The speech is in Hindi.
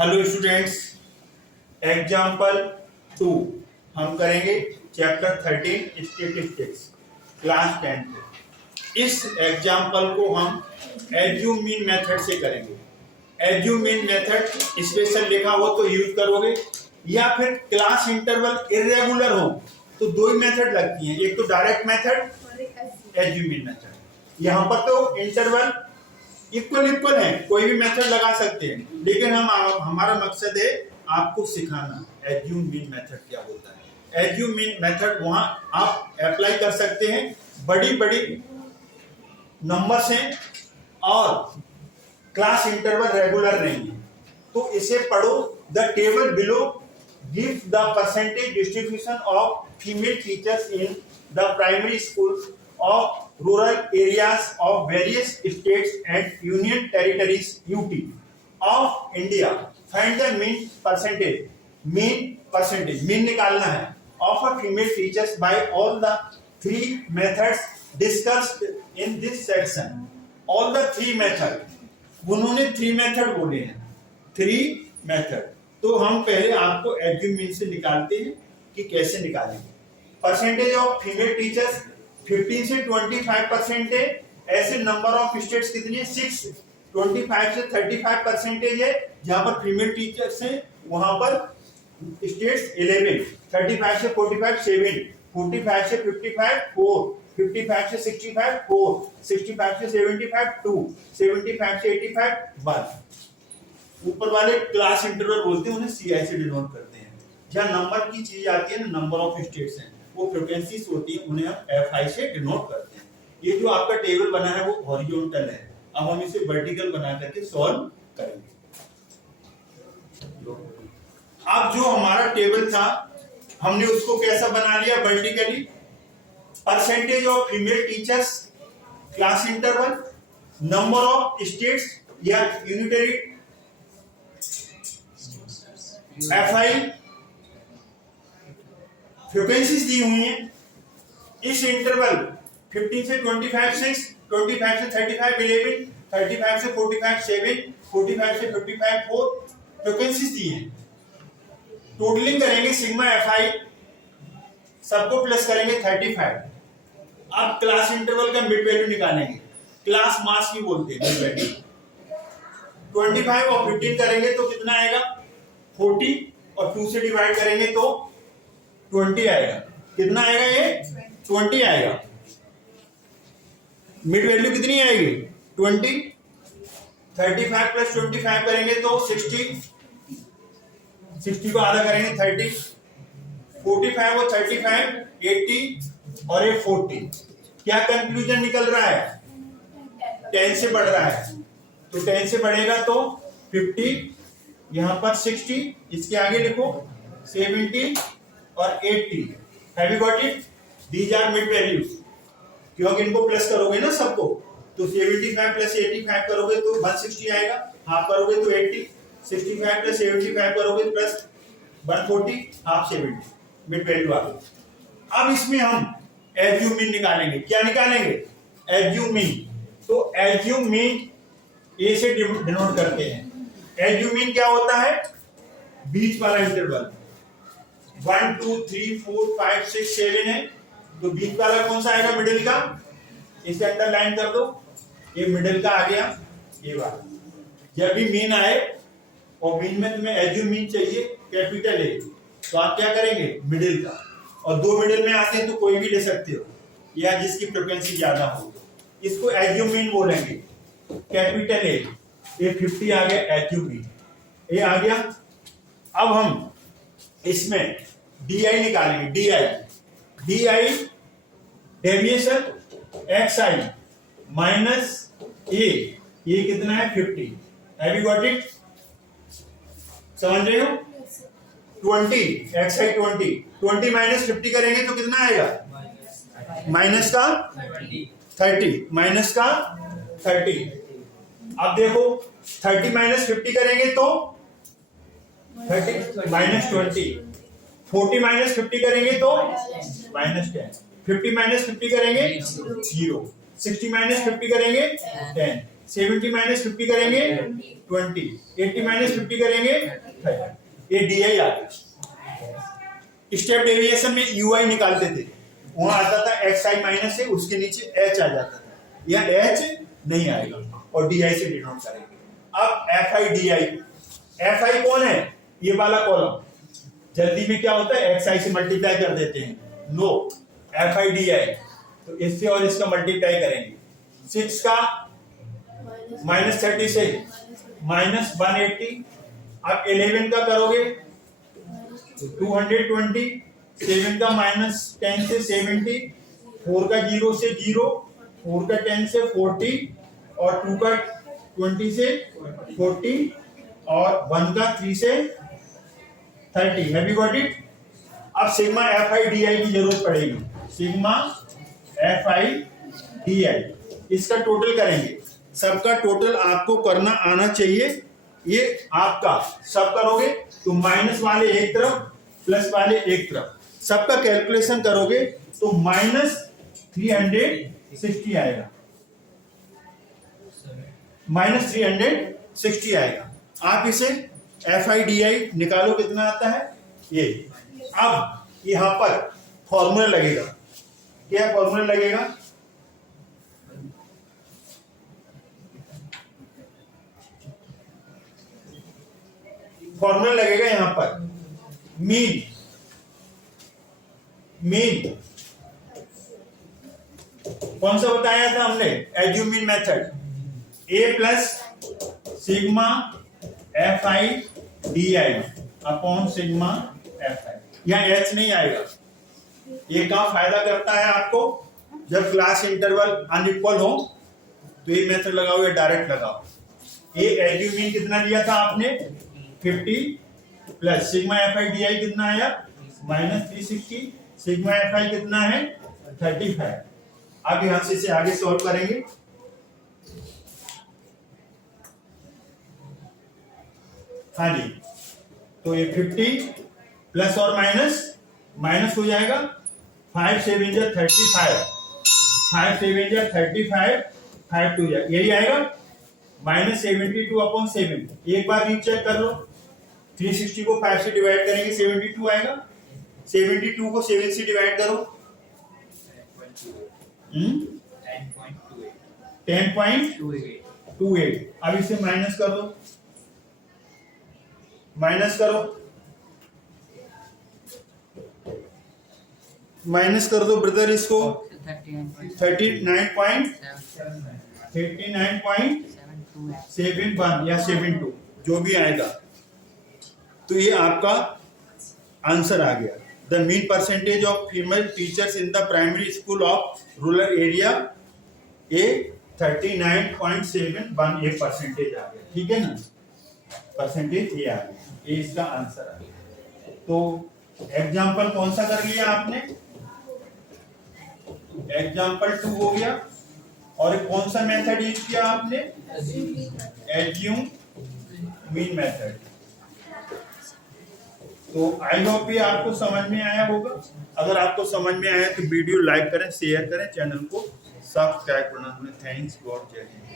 हेलो स्टूडेंट्स, एग्जाम्पल 2 हम करेंगे चैप्टर 13 स्टैटिस्टिक्स क्लास 10। इस एग्जाम्पल को हम एज्यूम मीन मेथड से करेंगे। एज्यूम मीन मेथड स्पेशल लिखा हो तो यूज करोगे, या फिर क्लास इंटरवल इरेगुलर हो तो दो ही मेथड लगती हैं, एक तो direct method, assume mean method. यहाँ पर तो इंटरवल इक्वल है, कोई भी मेथड लगा सकते हैं, लेकिन हमारा मकसद है आपको सिखाना एज्यूम मीन मेथड क्या होता है। एज्यूम मीन मेथड वहां आप अप्लाई कर सकते हैं, बड़ी बड़ी नंबर्स हैं और क्लास इंटरवल रेगुलर नहीं है, तो इसे पढ़ो। The table below gives the percentage distribution of female teachers in the primary school of rural areas of various states and union territories UT of India. Find the mean percentage. Mean निकालना है of a female teachers by all the three methods discussed in this section. All the three method. उन्होंने 3 मेथड बोले हैं, 3 मेथड। तो हम पहले आपको एज्यूम मीन से निकालते हैं कि कैसे निकालेंगे। परसेंटेज ऑफ फीमेल टीचर्स 15 से 25% है। ऐसे नंबर ऑफ स्टेट्स कितनी है? 6। 25 से 35% है जहां पर फीमेल टीचर्स हैं, वहां पर स्टेट्स 11। 35 से 45 7, 45 से 55 4, 55 से 65 4, 65 से 75 2, 75 से 85 1। ऊपर वाले क्लास इंटरवल बोलते हैं, उन्हें सीआई से डिनोट करते हैं। जहां नंबर की चीज आती है ना, नंबर ऑफ स्टेट्स हैं, वो फ्रीक्वेंसीज होती है, उन्हें हम एफआई से डिनोट करते हैं। ये जो आपका टेबल बना है वो हॉरिजॉन्टल है, अब हम इसे वर्टिकल बना करके सॉल्व करेंगे। अब जो हमारा टेबल था हमने उसको कैसा बना लिया? Vertically. Percentage of female teachers, class interval, number of states या यूनिटरी एफआई, फ्रीक्वेंसीज दी हुई हैं। इस इंटरवल 15 से 25 6, 25 से 35 11, 35 से 45 7, 45 से 55 4 फ्रीक्वेंसीज दी हैं। टोटलिंग करेंगे सिग्मा एफआई, सबको प्लस करेंगे 35। अब क्लास इंटरवल का मिड वैल्यू निकालेंगे, क्लास मास की बोलते हैं मिड वैल्यू। 25 और 15 करेंगे तो कितना आएगा? 40, और 2 से डिवाइड करेंगे तो 20 आएगा। कितना आएगा? ये 20 आएगा। मिड वैल्यू कितनी आएगी? 20। 35 प्लस 25 करेंगे तो 60, 60 को आधा करेंगे 30, 45 और 35 80 और ये 40। क्या कंक्लूजन निकल रहा है? 10 से बढ़ रहा है, तो 10 से बढ़ेगा तो 50, यहां पर 60, इसके आगे लिखो 70 और 80। Have you got it? These are mid values. क्योंकि इनको प्लस करोगे ना सबको, तो 75 प्लस 85 करोगे तो 160 आएगा, हाफ करोगे तो 80, 65 प्लस 75 करोगे तो प्लस 140, हाफ 70, मिड वैल्यू आ गई। अब इसमें हम एज्यूम मीन निकालेंगे। क्या निकालेंगे? Assume mean. तो एज्यूम मीन ए से डिनोट करते हैं। एज्यूम मीन क्या होता है? बीच वाला इंटरवल 1 2 3 4 5 6 7 है, तो बीच वाला कौन सा आएगा? मिडिल का। इसे अंडरलाइन कर दो, ये मिडिल का आ गया, ये वाला। जब भी मीन आए और मीन में तुम्हें एज्यूम मीन चाहिए कैपिटल ए, तो आप क्या करेंगे? मिडिल का। और 2 मिडिल में आते हैं तो कोई भी ले सकते हो, या जिसकी फ्रीक्वेंसी ज्यादा हो, इसको एज्यूम मीन बोलेंगे। कैपिटल ए, ये 50 आ गया एज्यूम मीन, ये आ गया। अब हम इसमें DI निकालेंगे। DI deviation XI minus A, ये कितना है? 50। Have you got it? समझ रहे हो? 20 XI 20 माइनस 50 करेंगे तो कितना आएगा? माइनस का 30, माइनस का 30। अब देखो 30 माइनस 50 करेंगे तो 30 माइनस 20, 40 माइनस 50 करेंगे तो माइनस 10, 50 माइनस 50 करेंगे 0, 60 माइनस 50 करेंगे 10, 70 माइनस 50 करेंगे 20, 80 माइनस 50 करेंगे 30। ये DI आ गया। स्टेप डेविएशन में UI निकालते थे, वहां आता था XI माइनस से, उसके नीचे H आ जाता था, या H नहीं आएगा और DI से डिनोट करेंगे। अब FI DI, FI कौन है? ये वाला कॉलम। जल्दी में क्या होता है, XI से मल्टीप्लाई कर देते हैं, नो FI DI, तो इससे और इसका मल्टीप्लाई करेंगे। 6 का माइनस 30 से माइनस 180, अब 11 का करोगे 220, 7 का माइनस 10 से 70, 4 का 0 से 0, 4 का 10 से 40, और 2 का 20 से 40, और 1 का 3 से 30। Have you got it? अब सिग्मा FI DI की जरूरत पड़ेगी, सिग्मा FI DI, इसका टोटल करेंगे। सबका टोटल आपको करना आना चाहिए, ये आपका सब करोगे तो माइनस वाले एक तरफ प्लस वाले एक तरफ, सबका कैलकुलेशन करोगे तो माइनस 360 आएगा, माइनस 360 आएगा। आप इसे FI DI निकालो, कितना आता है ये। अब यहां पर फॉर्मूला लगेगा, क्या फॉर्मूला लगेगा? फॉर्मूला लगेगा यहां पर मीन, मीन कौन सा बताया था हमने? Assume mean method, A plus sigma FI DI upon sigma FI। यहां H नहीं आएगा। ये का फायदा करता है आपको, जब क्लास इंटरवल अनइक्वल हो तो ये मेथड लगाओ या डायरेक्ट लगाओ। ये एज्यूम मीन कितना दिया था आपने? 50 प्लस सिग्मा FI DI कितना आया? माइनस 360। सिग्मा FI कितना है? 35। अब यहां से इसे आगे सॉल्व करेंगे। हाँ जी, तो ये 50 प्लस और माइनस, माइनस हो जाएगा, 5 7 जा 35, 5 7 जा 35, 5 2 जा, यही आएगा माइनस 72 अपॉन 7। एक बार रीचेक कर लो, 360 को 5 से डिवाइड करेंगे 72 आएगा, 72 को 7 से डिवाइड करो 10.28। अब इसे माइनस कर दो, माइनस करो, माइनस कर दो ब्रदर इसको, 39.71 या 72 जो भी आएगा। तो ये आपका आंसर आ गया। The mean percentage of female teachers in the primary school of rural area, ये 39.71 ये परसेंटेज आ गया। ठीक है ना, परसेंटेज ये आ गया, ये इसका आंसर आ गया। तो एग्जाम्पल कौन सा कर लिया आपने? एग्जाम्पल 2 हो गया। और कौन सा मेथड यूज किया आपने? Assume mean method. तो आई होप ये आपको समझ में आया होगा। अगर आपको समझ में आया तो वीडियो लाइक करें, शेयर करें, चैनल को सब्सक्राइब करना। थैंक्स गॉड, जय हिंद।